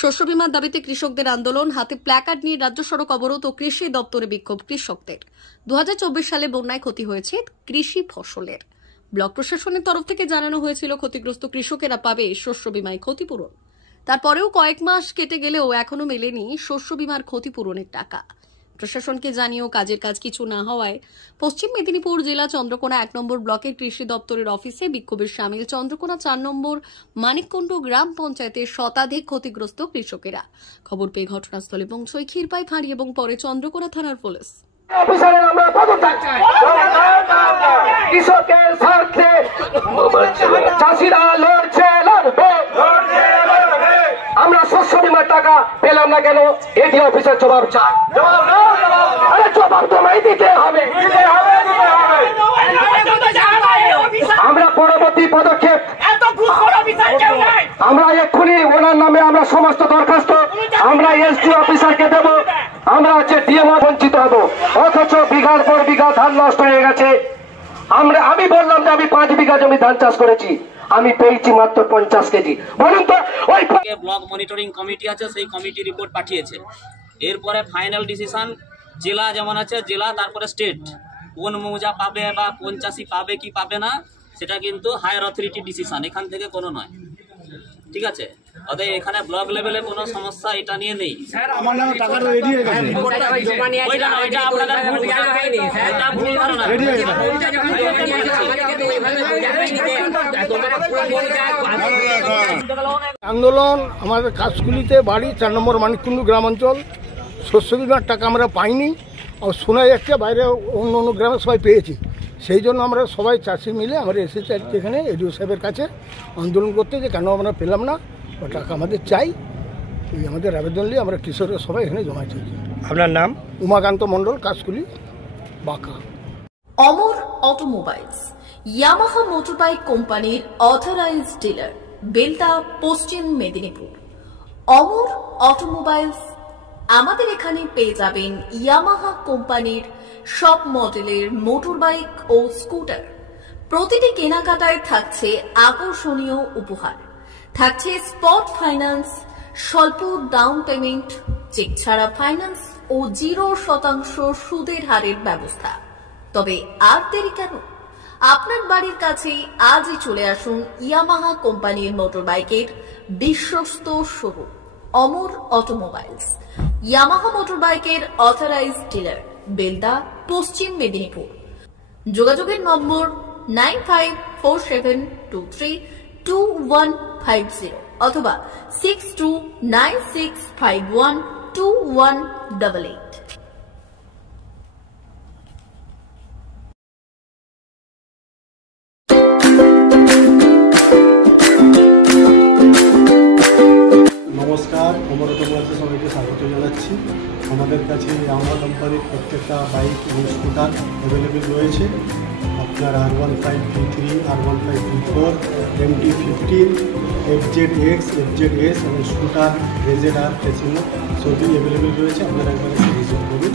শস্য বীমার দাবিতে কৃষকদের আন্দোলন, হাতে প্ল্যাকার্ড নিয়ে রাজ্য সড়ক অবরোধ ও কৃষি দপ্তরে বিক্ষোভ কৃষকদের। 2024 সালে বন্যায় ক্ষতি হয়েছে কৃষি ফসলের। ব্লক প্রশাসনের তরফ থেকে জানানো হয়েছিল ক্ষতিগ্রস্ত কৃষকেরা পাবে শস্য বীমায় ক্ষতিপূরণ। তারপরেও কয়েক মাস কেটে গেলেও এখনো মেলেনি শস্য বীমার ক্ষতিপূরণের টাকা। প্রশাসনকে জানিয়েও কাজের কাজ কিছু না হওয়ায় পশ্চিম মেদিনীপুর জেলা চন্দ্রকোনা 1 নম্বর ব্লকের কৃষি দপ্তরের অফিসে বিক্ষোভে সামিল চন্দ্রকোনা 4 নম্বর মানিককুণ্ড গ্রাম পঞ্চায়েতের শতাধিক ক্ষতিগ্রস্ত কৃষকেরা। খবর পেয়ে ঘটনাস্থলে পৌঁছয় ক্ষীরপাই ফাঁড়ি এবং পরে চন্দ্রকোনা থানার পুলিশ। আমরা শস্য বীমার টাকা পেলাম না কেন? এডি অফিসের জবাব চাই। জবাব তোমায় দিতে হবে। আমরা পরবর্তী পদক্ষেপ আমরা এক্ষুনি ওনার নামে আমরা সমস্ত দরখাস্ত আমরা এসডি অফিসারকে দেব। আমরা ডিএমও বঞ্চিত হব, অথচ বিঘার পর বিঘা ধান নষ্ট হয়ে গেছে। আমি বললাম যে আমি 5 বিঘা জমি ধান চাষ করেছি, আমি পেয়েছি মাত্র 50 কেজি। বলুন তো ওই ব্লক মনিটরিং কমিটি আছে, সেই কমিটি রিপোর্ট পাঠিয়েছে। এরপরে ফাইনাল ডিসিশন জেলা যেমন আছে জেলা, তারপরে স্টেট কোন মৌজা পাবে বা কোন চাষি পাবে কি পাবে না সেটা কিন্তু হায়ার অথরিটি ডিসিশন, এখান থেকে কোনো নয়। ঠিক আছে, অতএব এখানে ব্লক লেভেলে কোনো সমস্যা এটা নিয়ে নেই। স্যার আমার নামে টাকাটা রেডি হয়ে গেছে, ওইটা আপনাদের ভুল ধারণা। আন্দোলন আমাদের কাজগুলিতে বাড়ি 4 নম্বর মানিককুণ্ড গ্রাম অঞ্চল। শস্য বীমার টাকা আমরা পাইনি, আর শোনা যাচ্ছে বাইরে অন্য অন্য গ্রামে সবাই পেয়েছি। সেই জন্য আমরা সবাই চাষি মিলে আমরা এসেছি এখানে এডিও সাহেবের কাছে আন্দোলন করতে, যে কেন আমরা পেলাম না বা টাকা আমাদের চাই। এই আমাদের আবেদন নিয়ে আমরা কৃষকরা সবাই এখানে জমা চাইছি। আপনার নাম? উমাকান্ত মণ্ডল, কাজগুলি বাঁকা। অমর অটোমোবাইলস ইয়ামাহা মোটরবাইক কোম্পানির অথরাইজড ডিলার, বেলদা, পশ্চিম মেদিনীপুর। অমর অটোমোবাইলস আমাদের এখানে পেয়ে যাবেন ইয়ামাহা কোম্পানির সব মডেলের মোটরবাইক ও স্কুটার। প্রতিটি কেনাকাটায় থাকছে আকর্ষণীয় উপহার, থাকছে স্পট ফাইন্যান্স, স্বল্প ডাউন পেমেন্ট, চেক ছাড়া ফাইন্যান্স ও 0% সুদের হারের ব্যবস্থা। তবে আর দেরি কেন? আপনার বাড়ির কাছেই আজই চলে আসুন ইয়ামাহা কোম্পানির মোটরবাইকের বিশ্বস্ত শোরুম অমর অটোমোবাইলস, ইয়ামাহা মোটরবাইকের অথরাইজড ডিলার, বেলদা, পশ্চিম মেদিনীপুর। যোগাযোগের নম্বর 9547232150 অথবা 6296512188। নমস্কার, অমর অটোমোবাইলসে সবাইকে স্বাগত জানাচ্ছি। আমাদের কাছে ইয়ামাহা কোম্পানির প্রত্যেকটা বাইক এবং স্কুটার অ্যাভেলেবেল রয়েছে। আপনার R15 V3, R15 V4, MT15, FZX, FZS এবং স্কুটার RZR ফেসিনো সবই অ্যাভেলেবেল রয়েছে। আপনারা একবার এসে ভিজিট করুন।